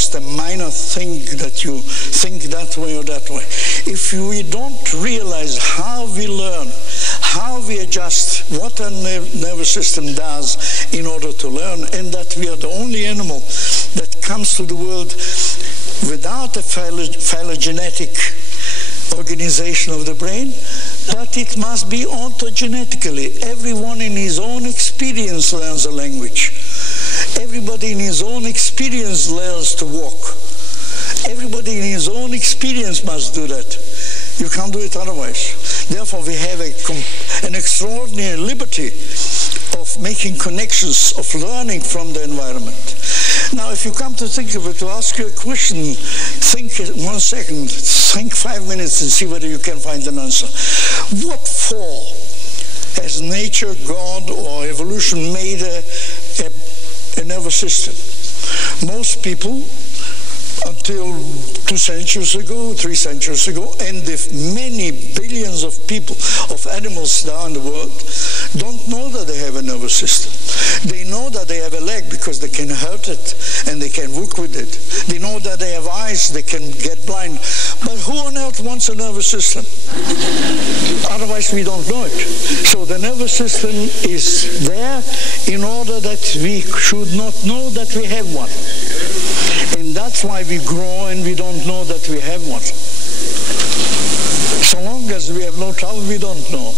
just a minor thing that you think that way or that way. If we don't realize how we learn, how we adjust, what our nervous system does in order to learn, and that we are the only animal that comes to the world without a phylogenetic organization of the brain, but it must be ontogenetically. Everyone in his own experience learns a language. Everybody in his own experience learns to walk. Everybody in his own experience must do that. You can't do it otherwise. Therefore, we have an extraordinary liberty of making connections, of learning from the environment. Now, if you come to think of it, to ask you a question, think 1 second, think 5 minutes and see whether you can find an answer. What for has nature, God, or evolution made a nervous system? Most people, until 2 centuries ago, 3 centuries ago, and the many billions of people, of animals down the world, don't know that they have a nervous system. They know that they have a leg because they can hurt it and they can work with it. They know that they have eyes, they can get blind. But who on earth wants a nervous system? Otherwise we don't know it. So the nervous system is there in order that we should not know that we have one. And that's why we grow and we don't know that we have one. So long as we have no trouble, we don't know.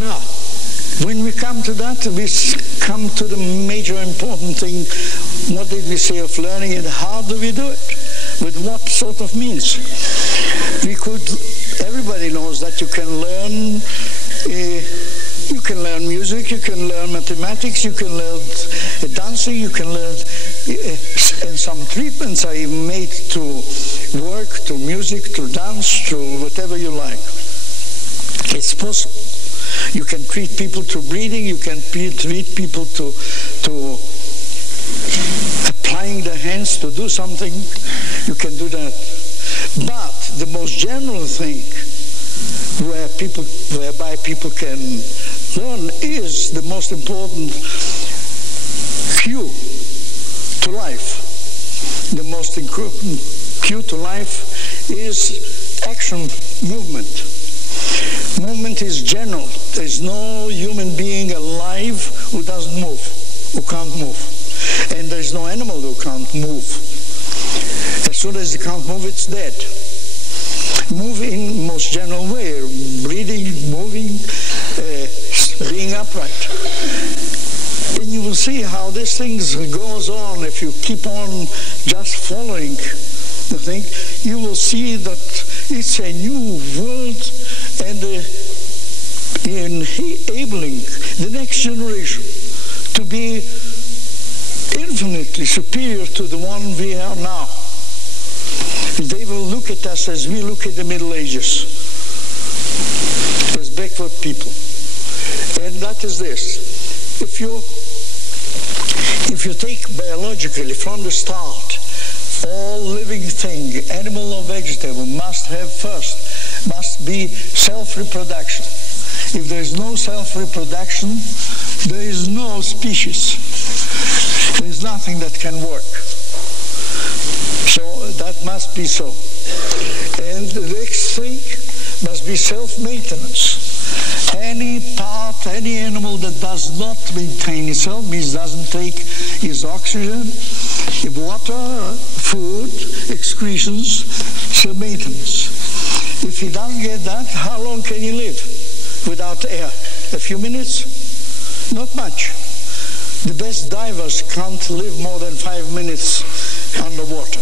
Now, when we come to that, we come to the major important thing. What did we say of learning and how do we do it? With what sort of means? Everybody knows that you can learn music, you can learn mathematics, you can learn dancing, you can learn, and some treatments are even made to work, to music, to dance, to whatever you like. It's possible. You can treat people to breathing, you can treat people to applying their hands to do something. You can do that. But the most general thing whereby people can learn is the most important cue to life. The most important cue to life is action, movement. Movement is general. There's no human being alive who doesn't move, who can't move. And there's no animal who can't move. As soon as it can't move, it's dead. Move in most general way, breathing, moving, being upright. And you will see how this thing goes on. If you keep on just following the thing, you will see that it's a new world and enabling the next generation to be infinitely superior to the one we are now. They will look at us as we look at the Middle Ages, as backward people. And that is this. If you take biologically from the start, all living thing, animal or vegetable, must be self-reproduction. If there is no self-reproduction, there is no species. There is nothing that can work. So that must be so. And the next thing must be self-maintenance. Any part, any animal that does not maintain itself, means doesn't take its oxygen, water, food, excretions, so maintenance. If he doesn't get that, how long can he live without air? A few minutes? Not much. The best divers can't live more than 5 minutes underwater.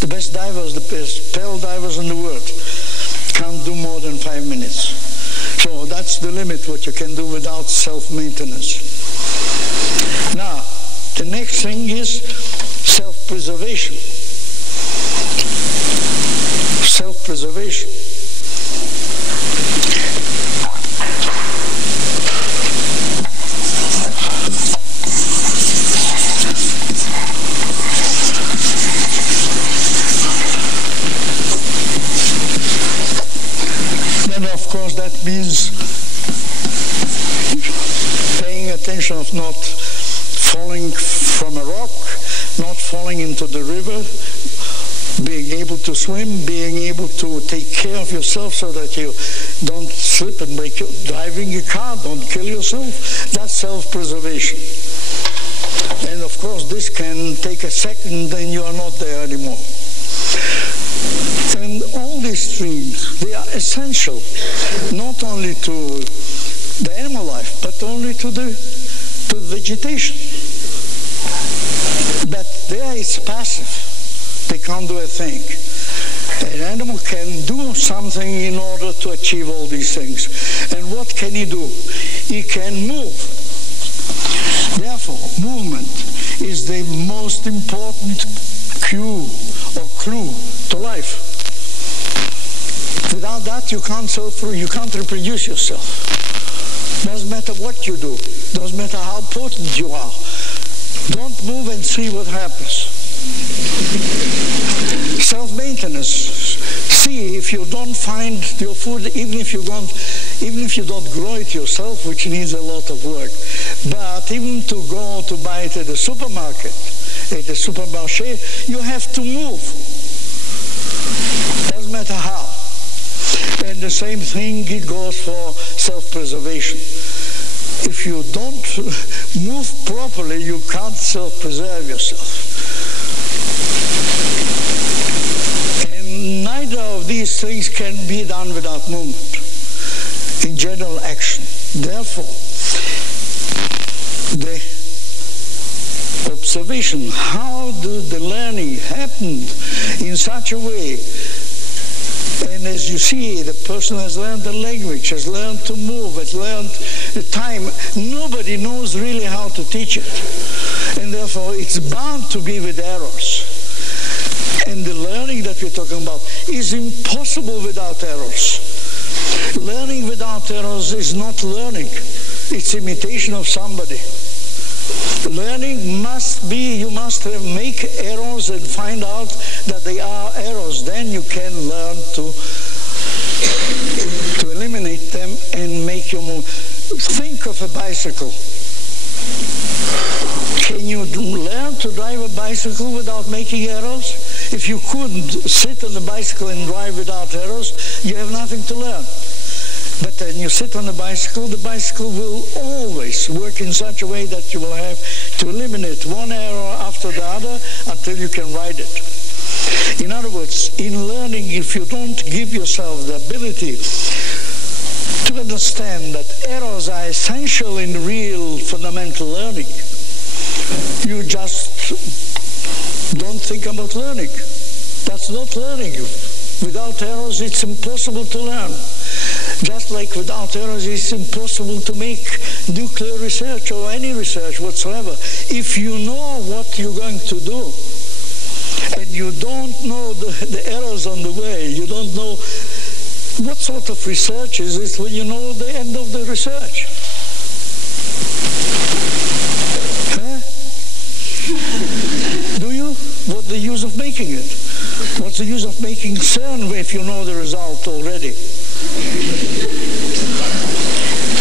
The best divers, the best pearl divers in the world can't do more than 5 minutes. So that's the limit, what you can do without self-maintenance. Now, the next thing is self-preservation. Self-preservation. Of course, that means paying attention of not falling from a rock, not falling into the river, being able to swim, being able to take care of yourself so that you don't slip and break your, driving a car, don't kill yourself. That's self-preservation. And of course, this can take a second and you are not there anymore. And all these things, they are essential, not only to the animal life, but only to the vegetation. But there it's passive. They can't do a thing. An animal can do something in order to achieve all these things. And what can he do? He can move. Therefore, movement is the most important cue or clue to life. Without that, you can't reproduce yourself. Doesn't matter what you do. Doesn't matter how potent you are. Don't move and see what happens. Self-maintenance. See if you don't find your food, even if you don't grow it yourself, which needs a lot of work. But even to go to buy it at the supermarket, at the supermarché, you have to move. Doesn't matter how. And the same thing it goes for self-preservation. If you don't move properly, you can't self-preserve yourself. And neither of these things can be done without movement, in general action. Therefore, the observation, how did the learning happen in such a way? And as you see, the person has learned the language, has learned to move, has learned the time. Nobody knows really how to teach it. And therefore, it's bound to be with errors. And the learning that we're talking about is impossible without errors. Learning without errors is not learning. It's imitation of somebody. Learning must be, you must make errors and find out that they are errors. Then you can learn to eliminate them and make your move. Think of a bicycle. Can you learn to drive a bicycle without making errors? If you couldn't sit on the bicycle and drive without errors, you have nothing to learn. But when you sit on the bicycle will always work in such a way that you will have to eliminate one error after the other until you can ride it. In other words, in learning, if you don't give yourself the ability to understand that errors are essential in real fundamental learning, you just don't think about learning. That's not learning. Without errors, it's impossible to learn. Just like without errors, it's impossible to make nuclear research or any research whatsoever. If you know what you're going to do, and you don't know the errors on the way, you don't know what sort of research is it when you know the end of the research. Huh? Do you? What's the use of making it? What's the use of making CERN if you know the result already?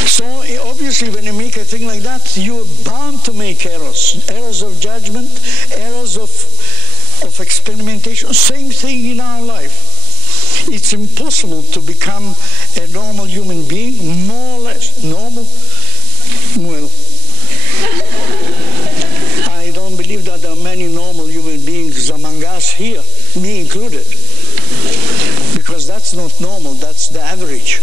So obviously when you make a thing like that, you're bound to make errors. Errors of judgment, errors of experimentation. Same thing in our life. It's impossible to become a normal human being, more or less. Normal? Well, I don't believe that there are many normal human beings among us here, me included. Because that's not normal, that's the average.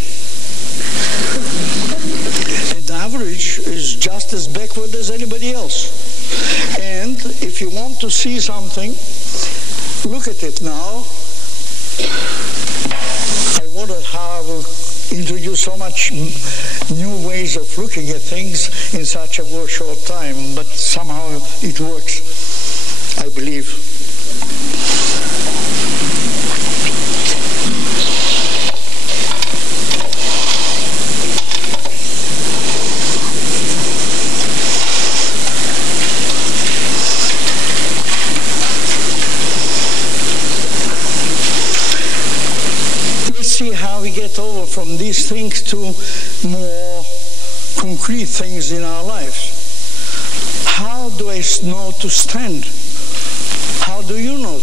And the average is just as backward as anybody else. And if you want to see something, look at it now. I wondered how I will introduce so much new ways of looking at things in such a short time, but somehow it works, I believe. How we get over from these things to more concrete things in our lives. How do I know to stand?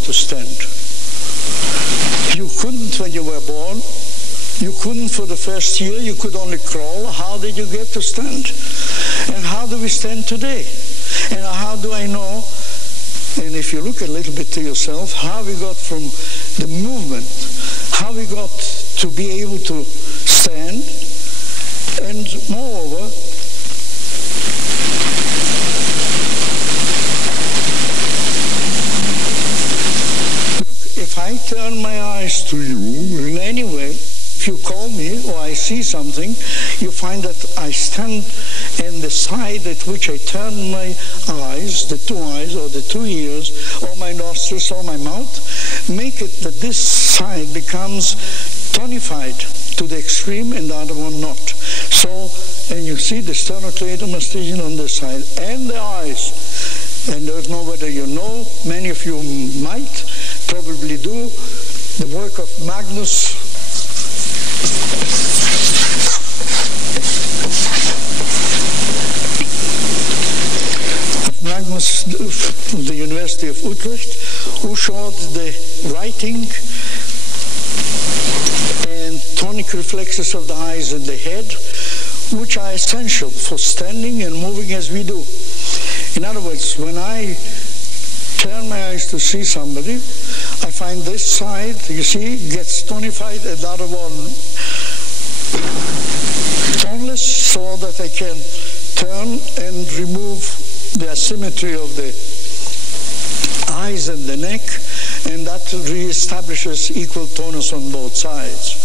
to stand. You couldn't when you were born. You couldn't for the first year. You could only crawl. How did you get to stand? And how do we stand today? And how do I know? And if you look a little bit to yourself, how we got from the movement, how we got to be able to stand, and moreover, if I turn my eyes to you in any way, if you call me or I see something, you find that I stand in the side at which I turn my eyes, the two eyes or the two ears or my nostrils or my mouth, make it that this side becomes tonified to the extreme and the other one not. So, and you see the sternocleidomastoideo on this side and the eyes. And there's no whether you know, many of you might probably do, the work of Magnus from the University of Utrecht, who showed the writing and tonic reflexes of the eyes and the head, which are essential for standing and moving as we do. In other words, when I turn my eyes to see somebody, I find this side, you see, gets tonified, and the other one toneless, so that I can turn and remove the asymmetry of the eyes and the neck, and that reestablishes equal tonus on both sides.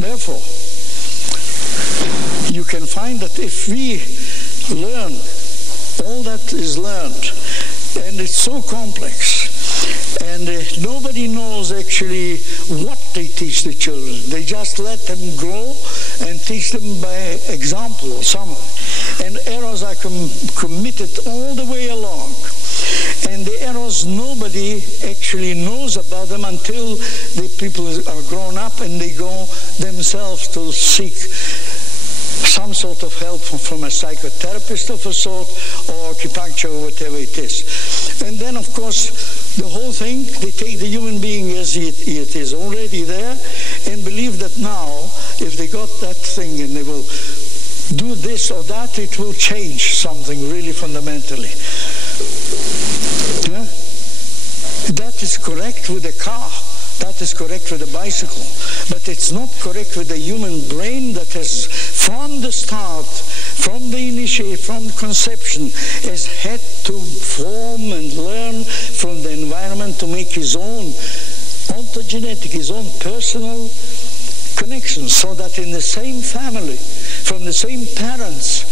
Therefore, you can find that if we learn all that is learned, and it's so complex, and nobody knows actually what they teach the children. They just let them grow and teach them by example or somewhere. And errors are committed all the way along. And the errors, nobody actually knows about them until the people are grown up and they go themselves to seek some sort of help from a psychotherapist of a sort, or acupuncture, or whatever it is. And then, of course, the whole thing, they take the human being as it is already there, and believe that now, if they got that thing and they will do this or that, it will change something really fundamentally. Yeah? That is correct with a car. That is correct with a bicycle. But it's not correct with the human brain that has, from the start, from the initiate, from conception, has had to form and learn from the environment to make his own ontogenetic, his own personal connection, so that in the same family, from the same parents,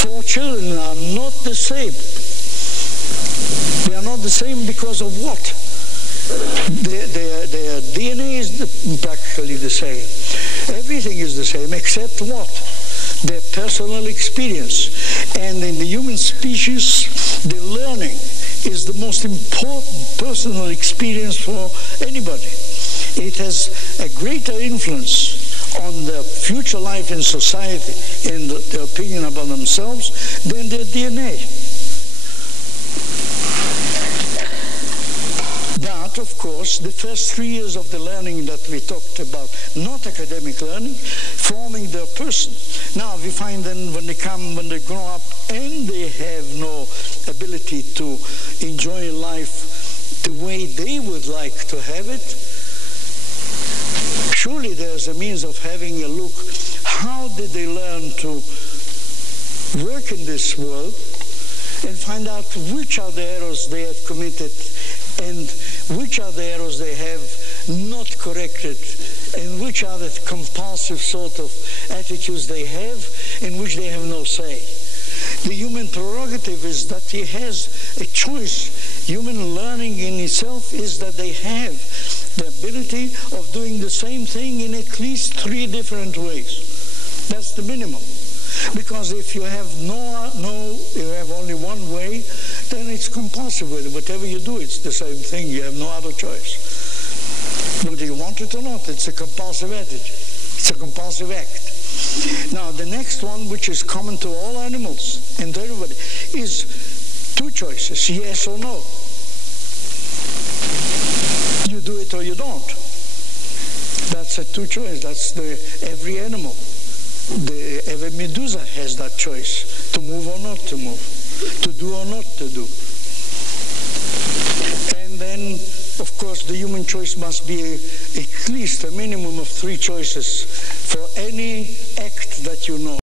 4 children are not the same. They are not the same because of what? Their DNA is practically the same. Everything is the same except what? Their personal experience. And in the human species, the learning is the most important personal experience for anybody. It has a greater influence on their future life in society and their opinion about themselves than their DNA. But, of course, the first 3 years of the learning that we talked about, not academic learning, forming their person. Now, we find then when they grow up and they have no ability to enjoy life the way they would like to have it, surely there's a means of having a look. How did they learn to work in this world and find out which are the errors they have committed and which are the errors they have not corrected, and which are the compulsive sort of attitudes they have in which they have no say. The human prerogative is that he has a choice. Human learning in itself is that they have the ability of doing the same thing in at least 3 different ways. That's the minimum. Because if you have you have only one way, then it's compulsive with it. Whatever you do, it's the same thing. You have no other choice. Whether you want it or not, it's a compulsive attitude. It's a compulsive act. Now, the next one, which is common to all animals and to everybody, is 2 choices, yes or no. it or you don't. That's a two choice. That's every animal. Every medusa has that choice, to move or not to move, to do or not to do. And then, of course, the human choice must be at least a minimum of 3 choices for any act that you know.